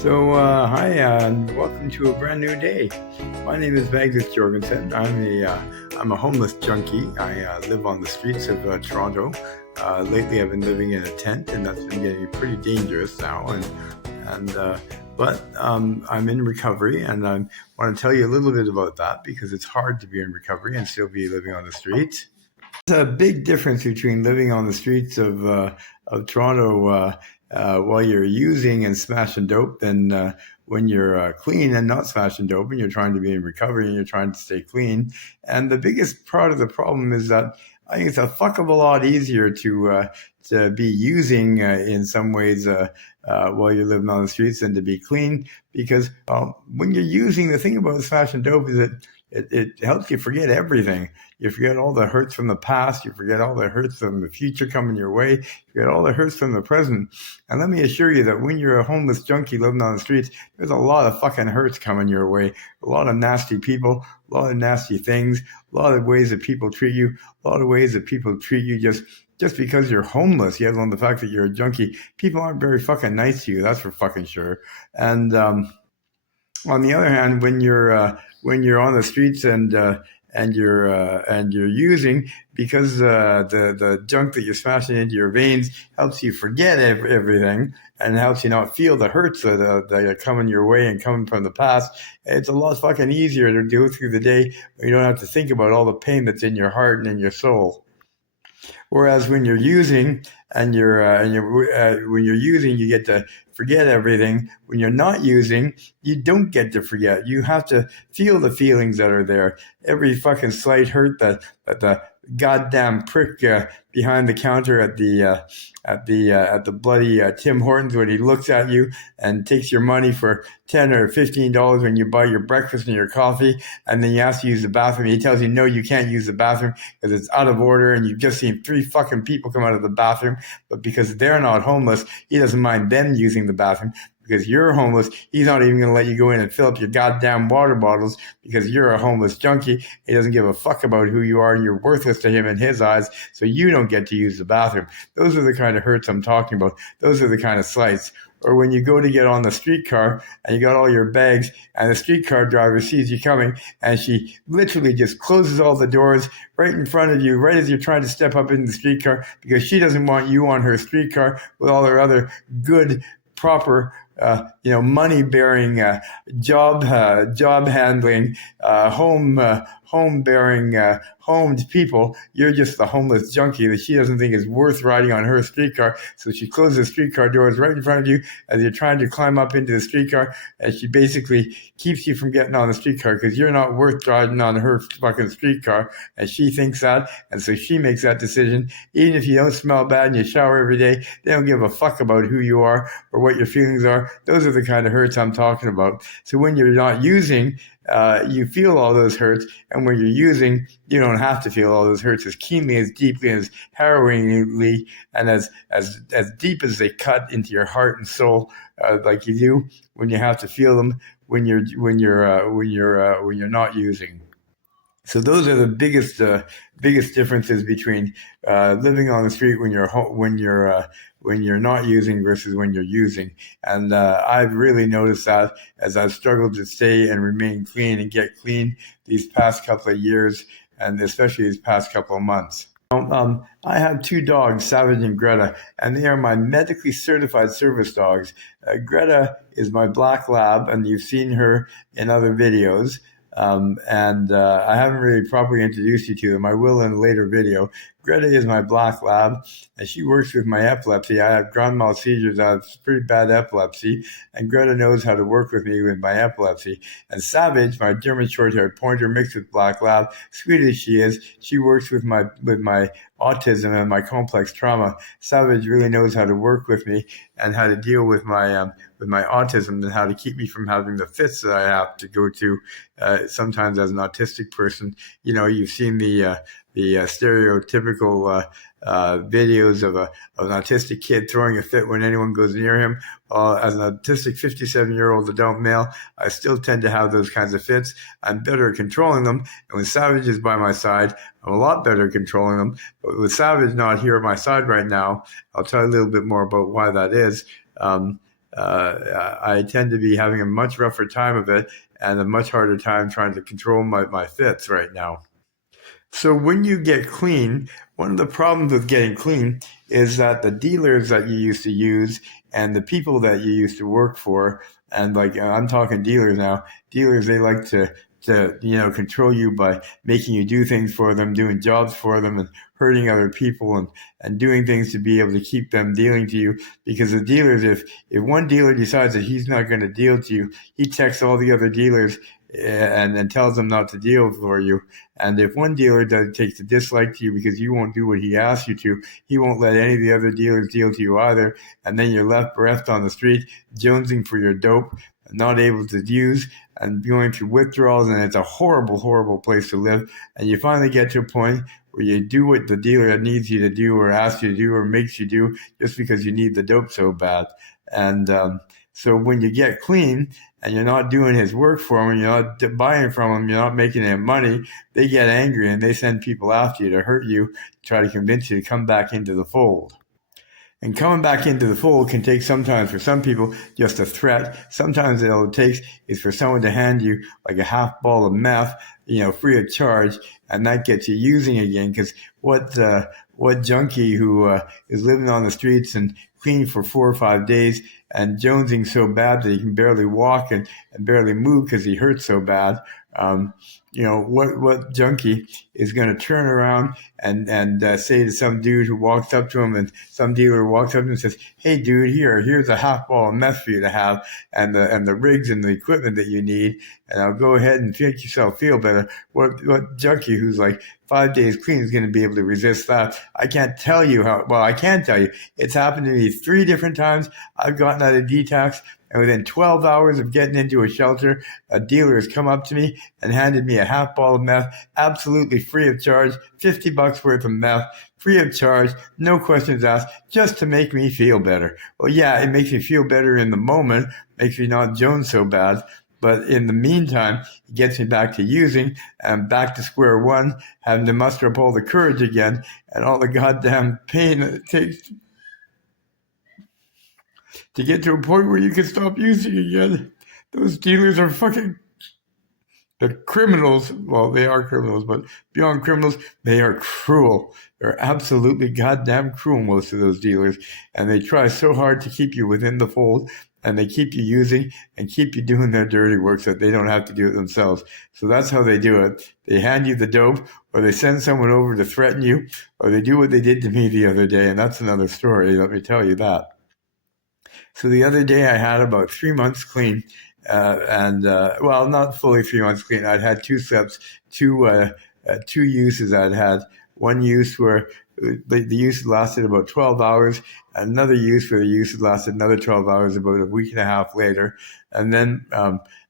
Hi, and welcome to a brand new day. My name is Magnus Jorgensen. I'm a homeless junkie. I live on the streets of Toronto. Lately, I've been living in a tent, and that's been getting pretty dangerous now. But I'm in recovery, and I want to tell you a little bit about that because it's hard to be in recovery and still be living on the streets. There's a big difference between living on the streets of Toronto while you're using and smashing dope than when you're clean and not smashing dope and you're trying to be in recovery and you're trying to stay clean. And the biggest part of the problem is that I think it's a fuck of a lot easier to be using in some ways while you're living on the streets than to be clean because when you're using, the thing about smashing dope is that it helps you forget everything. You forget all the hurts from the past. You forget all the hurts from the future coming your way. You forget all the hurts from the present. And let me assure you that when you're a homeless junkie living on the streets, there's a lot of fucking hurts coming your way. A lot of nasty people, a lot of nasty things, a lot of ways that people treat you, a lot of ways that people treat you just because you're homeless, yet alone the fact that you're a junkie. People aren't very fucking nice to you, that's for fucking sure. And on the other hand, when you're on the streets and you're using, because the junk that you're smashing into your veins helps you forget everything and helps you not feel the hurts that are coming your way and coming from the past. It's a lot fucking easier to go through the day when you don't have to think about all the pain that's in your heart and in your soul. Whereas when you're using when you're using, you get to forget everything. When you're not using, you don't get to forget. You have to feel the feelings that are there. Every fucking slight hurt that the goddamn prick behind the counter at the bloody Tim Hortons when he looks at you and takes your money for $10 or $15 when you buy your breakfast and your coffee, and then you ask to use the bathroom. He tells you no, you can't use the bathroom because it's out of order, and you've just seen 3 fucking people come out of the bathroom. But because they're not homeless, he doesn't mind them using the bathroom. Because you're homeless, he's not even going to let you go in and fill up your goddamn water bottles because you're a homeless junkie. He doesn't give a fuck about who you are, and you're worthless to him in his eyes, so you don't get to use the bathroom. Those are the kind of hurts I'm talking about. Those are the kind of slights. Or when you go to get on the streetcar and you got all your bags and the streetcar driver sees you coming and she literally just closes all the doors right in front of you, right as you're trying to step up in the streetcar because she doesn't want you on her streetcar with all her other good, proper money-bearing, job handling, home-bearing, homed people. You're just the homeless junkie that she doesn't think is worth riding on her streetcar. So she closes the streetcar doors right in front of you as you're trying to climb up into the streetcar, and she basically keeps you from getting on the streetcar because you're not worth riding on her fucking streetcar, and she thinks that, and so she makes that decision. Even if you don't smell bad and you shower every day, they don't give a fuck about who you are or what your feelings are. Those are the kind of hurts I'm talking about. So when you're not using, you feel all those hurts, and when you're using, you don't have to feel all those hurts as keenly, as deeply, as harrowingly, and as deep as they cut into your heart and soul, like you do when you have to feel them when you're not using. So those are the biggest differences between living on the street when you're not using versus when you're using. And I've really noticed that as I've struggled to stay and remain clean and get clean these past couple of years, and especially these past couple of months. I have 2 dogs, Savage and Greta, and they are my medically certified service dogs. Greta is my black lab, and you've seen her in other videos. I haven't really properly introduced you to them. I will in a later video. Greta is my black lab, and she works with my epilepsy. I have grand mal seizures. I have pretty bad epilepsy, and Greta knows how to work with me with my epilepsy. And Savage, my German short-haired pointer mixed with black lab, sweet as she is, she works with my autism and my complex trauma. Savage really knows how to work with me and how to deal with my autism and how to keep me from having the fits that I have to go to sometimes as an autistic person. You know, you've seen the stereotypical videos of an autistic kid throwing a fit when anyone goes near him. As an autistic 57-year-old adult male, I still tend to have those kinds of fits. I'm better at controlling them. And when Savage is by my side, I'm a lot better at controlling them. But with Savage not here at my side right now, I'll tell you a little bit more about why that is. I tend to be having a much rougher time of it and a much harder time trying to control my fits right now. So when you get clean, one of the problems with getting clean is that the dealers that you used to use and the people that you used to work for, and like I'm talking dealers now, dealers, they like to control you by making you do things for them, doing jobs for them, and hurting other people, and doing things to be able to keep them dealing to you. Because the dealers, if one dealer decides that he's not going to deal to you, he texts all the other dealers and tells them not to deal for you. And if one dealer takes a dislike to you because you won't do what he asks you to, he won't let any of the other dealers deal to you either. And then you're left bereft on the street, jonesing for your dope, not able to use, and going through withdrawals. And it's a horrible, horrible place to live. And you finally get to a point where you do what the dealer needs you to do or asks you to do or makes you do just because you need the dope so bad. And so when you get clean and you're not doing his work for him, and you're not buying from him, you're not making him money, they get angry and they send people after you to hurt you, try to convince you to come back into the fold. And coming back into the fold can take sometimes for some people just a threat. Sometimes all it takes is for someone to hand you like a half ball of meth, free of charge, and that gets you using again. Because what junkie who is living on the streets and clean for 4 or 5 days and jonesing so bad that he can barely walk and barely move because he hurts so bad, what junkie is going to turn around and say to some dude who walks up to him, and some dealer walks up to him and says, "Hey, dude, here's a half ball of meth for you to have, and the rigs and the equipment that you need, and I'll go ahead and make yourself feel better." What junkie who's like 5 days clean is going to be able to resist that? I can't tell you how. Well, I can tell you it's happened to me 3 different times. I've gotten out of detox, and within 12 hours of getting into a shelter, a dealer has come up to me and handed me a half ball of meth, absolutely free of charge, $50 worth of meth, free of charge, no questions asked, just to make me feel better. Well, yeah, it makes me feel better in the moment, makes me not jones so bad. But in the meantime, it gets me back to using and back to square one, having to muster up all the courage again and all the goddamn pain that it takes to get to a point where you can stop using again. Those dealers are they're criminals. Well, they are criminals, but beyond criminals, they are cruel. They're absolutely goddamn cruel, most of those dealers. And they try so hard to keep you within the fold, and they keep you using and keep you doing their dirty work so that they don't have to do it themselves. So that's how they do it. They hand you the dope, or they send someone over to threaten you, or they do what they did to me the other day, and that's another story, let me tell you that. So the other day I had about 3 months clean, well, not fully 3 months clean. I'd had 2 slips, two uses I'd had. One use where the use lasted about 12 hours, another use where the use lasted another 12 hours about a week and a half later. And then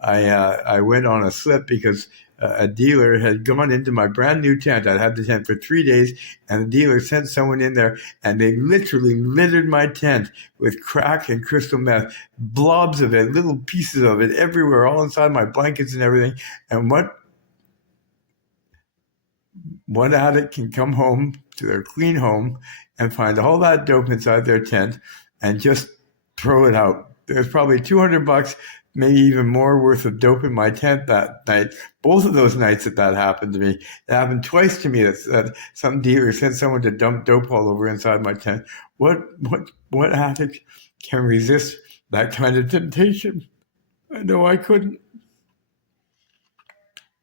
I went on a slip because a dealer had gone into my brand new tent. I'd had the tent for 3 days, and the dealer sent someone in there, and they literally littered my tent with crack and crystal meth, blobs of it, little pieces of it everywhere, all inside my blankets and everything. And what addict can come home to their clean home and find all that dope inside their tent and just throw it out? There's probably $200, maybe even more worth of dope in my tent that night. Both of those nights that happened to me. It happened twice to me that some dealer sent someone to dump dope all over inside my tent. What addict can resist that kind of temptation? I know I couldn't.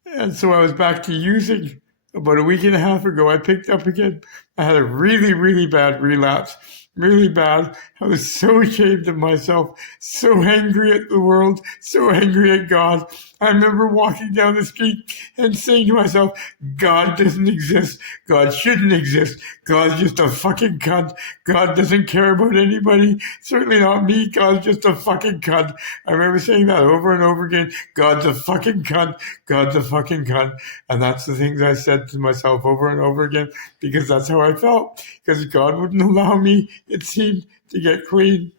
And so I was back to using. About a week and a half ago, I picked up again. I had a really, really bad relapse. Really bad. I was so ashamed of myself, so angry at the world, so angry at God. I remember walking down the street and saying to myself, God doesn't exist. God shouldn't exist. God's just a fucking cunt. God doesn't care about anybody. Certainly not me. God's just a fucking cunt. I remember saying that over and over again. God's a fucking cunt. God's a fucking cunt. And that's the things I said to myself over and over again, because that's how I felt. Because God wouldn't allow me, it seemed, to get clean.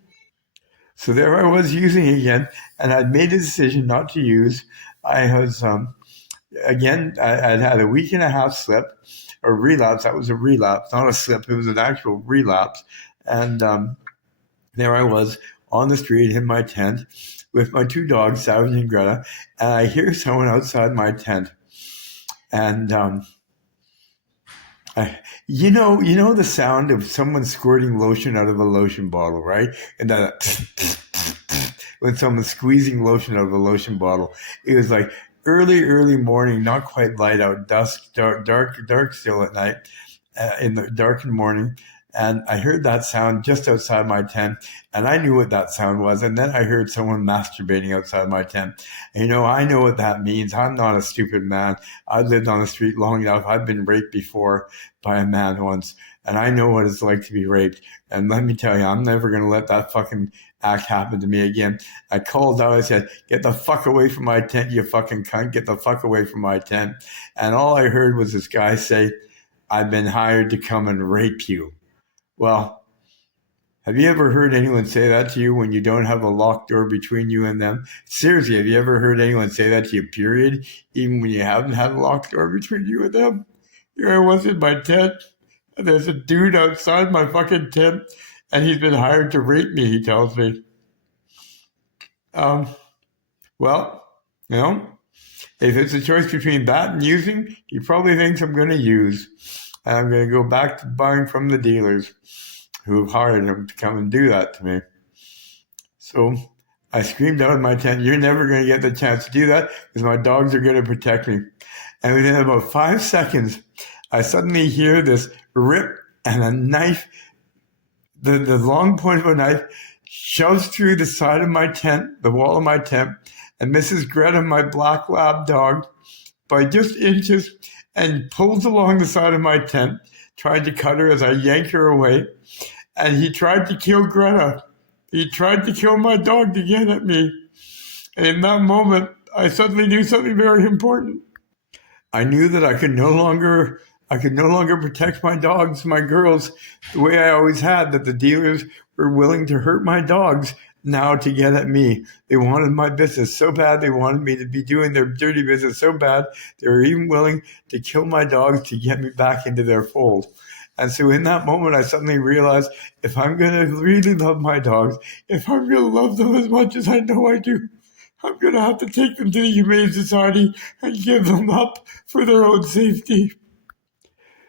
So there I was using again, and I'd made a decision not to use. I was, I'd had a week and a half slip, or relapse. That was a relapse, not a slip. It was an actual relapse. And there I was on the street in my tent with my two dogs, Savage and Greta, and I hear someone outside my tent. And you know the sound of someone squirting lotion out of a lotion bottle, right? And that when someone's squeezing lotion out of a lotion bottle, it was like early morning, not quite light out, dusk, dark still at night, in the darkened morning. And I heard that sound just outside my tent, and I knew what that sound was. And then I heard someone masturbating outside my tent. And, I know what that means. I'm not a stupid man. I've lived on the street long enough. I've been raped before by a man once, and I know what it's like to be raped. And let me tell you, I'm never going to let that fucking act happen to me again. I called out, I said, "Get the fuck away from my tent, you fucking cunt. Get the fuck away from my tent." And all I heard was this guy say, "I've been hired to come and rape you." Well, have you ever heard anyone say that to you when you don't have a locked door between you and them? Seriously, have you ever heard anyone say that to you, period? Even when you haven't had a locked door between you and them? Here I was in my tent, and there's a dude outside my fucking tent, and he's been hired to rape me, he tells me. Well, if it's a choice between that and using, he probably thinks I'm going to use. And I'm going to go back to buying from the dealers who have hired him to come and do that to me. So I screamed out in my tent, "You're never going to get the chance to do that because my dogs are going to protect me." And within about 5 seconds, I suddenly hear this rip, and a knife, the long point of a knife, shoves through the side of my tent, the wall of my tent, and Mrs. Greta, my black lab dog, by just inches, and pulls along the side of my tent, tried to cut her as I yank her away. And he tried to kill Greta. He tried to kill my dog to get at me. And in that moment, I suddenly knew something very important. I knew that I could no longer protect my dogs, my girls, the way I always had, that the dealers were willing to hurt my dogs now to get at me. They wanted my business so bad. They wanted me to be doing their dirty business so bad. They were even willing to kill my dogs to get me back into their fold. And so in that moment, I suddenly realized, if I'm going to really love my dogs, if I'm going to love them as much as I know I do, I'm going to have to take them to the Humane Society and give them up for their own safety.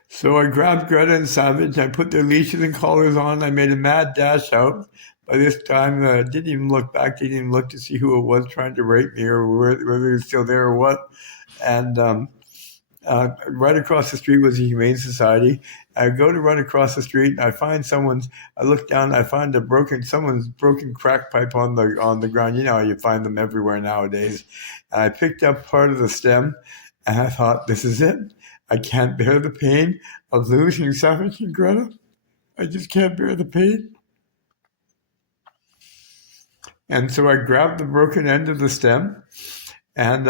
So I grabbed Greta and Savage. I put their leashes and collars on. I made a mad dash out. By this time, I didn't even look back. Didn't even look to see who it was trying to rape me or whether he was still there or what. And right across the street was the Humane Society. I go to run across the street, and I find I look down, I find someone's broken crack pipe on the ground. You know how you find them everywhere nowadays. And I picked up part of the stem, and I thought, this is it. I can't bear the pain of losing Savage and Greta. I just can't bear the pain. And so I grabbed the broken end of the stem, and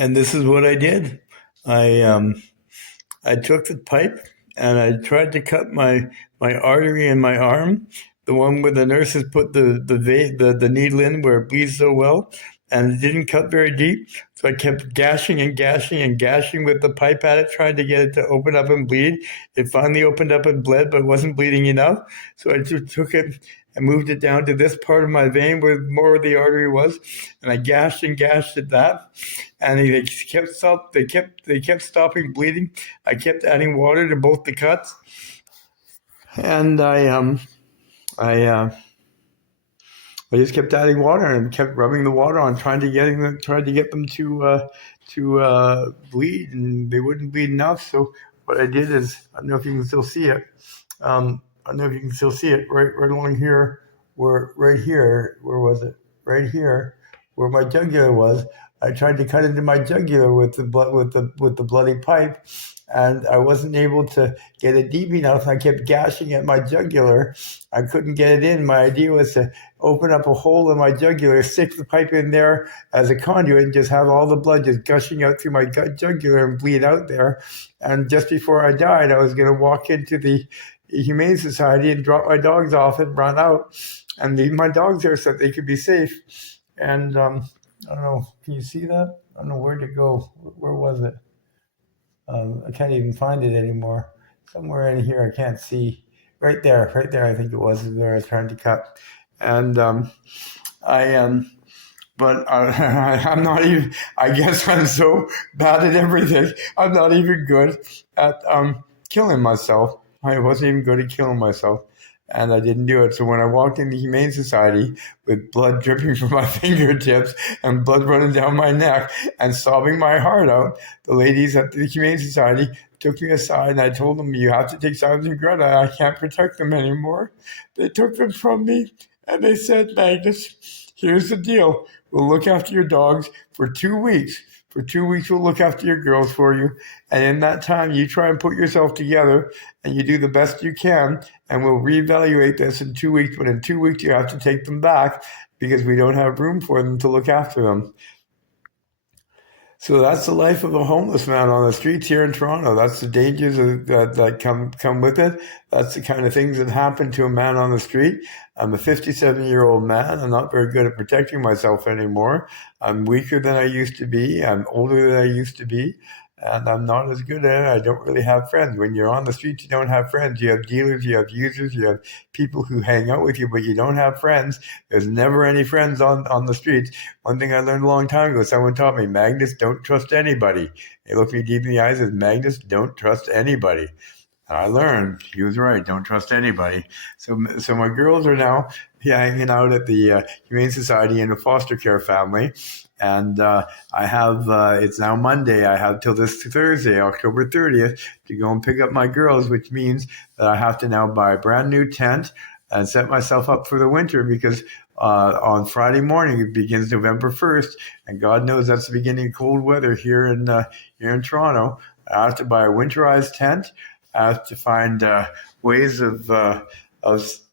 and this is what I did. I took the pipe and I tried to cut my artery in my arm, the one where the nurses put the needle in where it bleeds so well, and it didn't cut very deep. So I kept gashing and gashing and gashing with the pipe at it, trying to get it to open up and bleed. It finally opened up and bled, but it wasn't bleeding enough. So I just took it and moved it down to this part of my vein where more of the artery was, and I gashed and gashed at that. And they kept stopping bleeding. I kept adding water to both the cuts, and I just kept adding water and kept rubbing the water on, trying to get them to bleed, and they wouldn't bleed enough. So what I did is, I don't know if you can still see it. Right along here, where was it? Right here, where my jugular was. I tried to cut into my jugular with the bloody pipe, and I wasn't able to get it deep enough. I kept gashing at my jugular. I couldn't get it in. My idea was to open up a hole in my jugular, stick the pipe in there as a conduit, and just have all the blood just gushing out through my jugular and bleed out there. And just before I died, I was going to walk into the Humane Society and drop my dogs off and run out and leave my dogs there so that they could be safe. And I don't know, can you see that? I don't know where to go. Where was it? I can't even find it anymore. Somewhere in here I can't see right there, I think it was where I was trying to cut. And I am. But I'm not even, I guess I'm so bad at everything. I'm not even good at killing myself. I wasn't even good at killing myself. And I didn't do it. So when I walked in the Humane Society with blood dripping from my fingertips and blood running down my neck and sobbing my heart out, the ladies at the Humane Society took me aside and I told them, you have to take Simon and Greta. I can't protect them anymore. They took them from me and they said, Magnus, here's the deal. We'll look after your dogs for 2 weeks. For 2 weeks, we'll look after your girls for you. And in that time, you try and put yourself together and you do the best you can. And we'll reevaluate this in 2 weeks. But in 2 weeks, you have to take them back because we don't have room for them to look after them. So that's the life of a homeless man on the streets here in Toronto. That's the dangers that come with it. That's the kind of things that happen to a man on the street. I'm a 57-year-old man. I'm not very good at protecting myself anymore. I'm weaker than I used to be. I'm older than I used to be. And I'm not as good at it. I don't really have friends. When you're on the streets, you don't have friends. You have dealers, you have users, you have people who hang out with you, but you don't have friends. There's never any friends on the streets. One thing I learned a long time ago, someone taught me, Magnus, don't trust anybody. He looked me deep in the eyes and said, Magnus, don't trust anybody. I learned he was right. Don't trust anybody. So my girls are now hanging out at the Humane Society in a foster care family. And I have, it's now Monday. I have till this Thursday, October 30th, to go and pick up my girls, which means that I have to now buy a brand new tent and set myself up for the winter because on Friday morning, it begins November 1st. And God knows that's the beginning of cold weather here in Toronto. I have to buy a winterized tent. I have to find ways of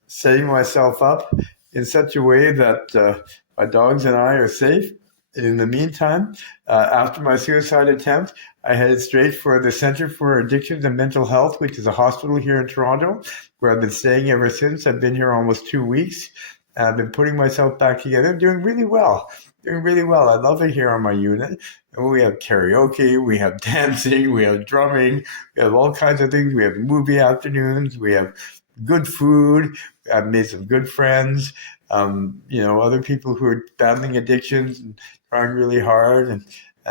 setting myself up in such a way that my dogs and I are safe. In the meantime, after my suicide attempt, I headed straight for the Center for Addictions and Mental Health, which is a hospital here in Toronto, where I've been staying ever since. I've been here almost 2 weeks. And I've been putting myself back together. I'm doing really well. I love it here on my unit. And we have karaoke, we have dancing, we have drumming, we have all kinds of things. We have movie afternoons, we have good food. I've made some good friends. Other people who are battling addictions and trying really hard and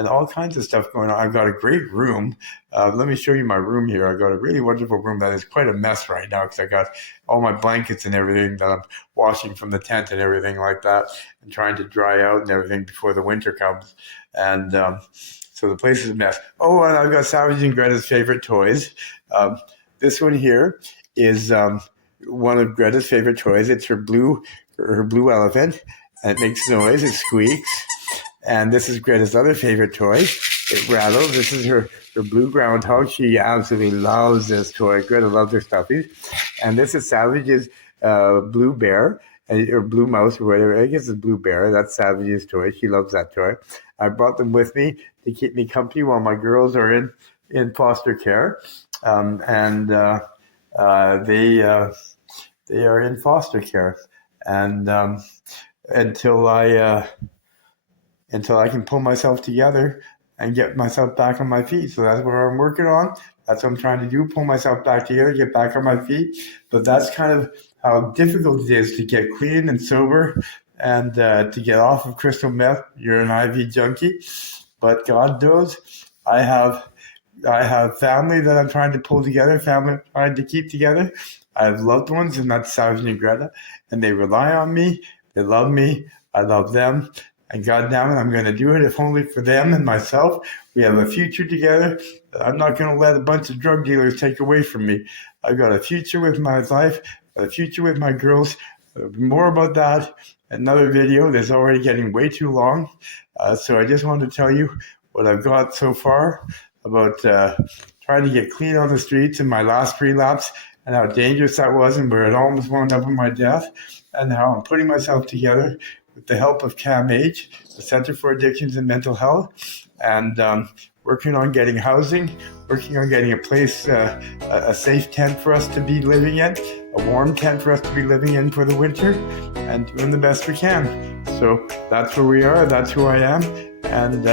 all kinds of stuff going on. I've got a great room. Let me show you my room here. I've got a really wonderful room that is quite a mess right now because I got all my blankets and everything that I'm washing from the tent and everything like that and trying to dry out and everything before the winter comes. And so the place is a mess. Oh, and I've got Savage and Greta's favorite toys. This one here is one of Greta's favorite toys. It's her blue elephant, and it makes noise. It squeaks. And this is Greta's other favorite toy. It rattles. This is her blue groundhog. She absolutely loves this toy. Greta loves her stuffies. And this is Savage's blue bear, or blue mouse, or whatever. I guess it's blue bear. That's Savage's toy. She loves that toy. I brought them with me to keep me company while my girls are in foster care. They are in foster care. And until I can pull myself together and get myself back on my feet. So that's what I'm working on. That's what I'm trying to do, pull myself back together, get back on my feet. But that's kind of how difficult it is to get clean and sober and to get off of crystal meth. You're an IV junkie. But God knows I have family that I'm trying to pull together, family I'm trying to keep together. I have loved ones, and that's Savage and Greta. And they rely on me. They love me. I love them. And God damn it, I'm going to do it if only for them and myself. We have a future together. I'm not going to let a bunch of drug dealers take away from me. I've got a future with my life, a future with my girls. More about that, another video that's already getting way too long. So I just wanted to tell you what I've got so far about trying to get clean on the streets in my last relapse and how dangerous that was and where it almost wound up in my death and how I'm putting myself together with the help of CAMH, the Center for Addictions and Mental Health, and working on getting housing, working on getting a place, a safe tent for us to be living in, a warm tent for us to be living in for the winter, and doing the best we can. So that's where we are, that's who I am, and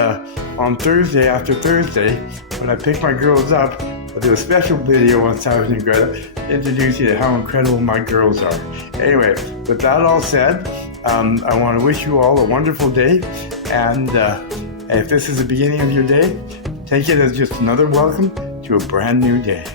on Thursday, after Thursday, when I pick my girls up, I'll do a special video on Savage and Greta. introduce you to how incredible my girls are. Anyway, with that all said, I want to wish you all a wonderful day. And if this is the beginning of your day, take it as just another welcome to a brand new day.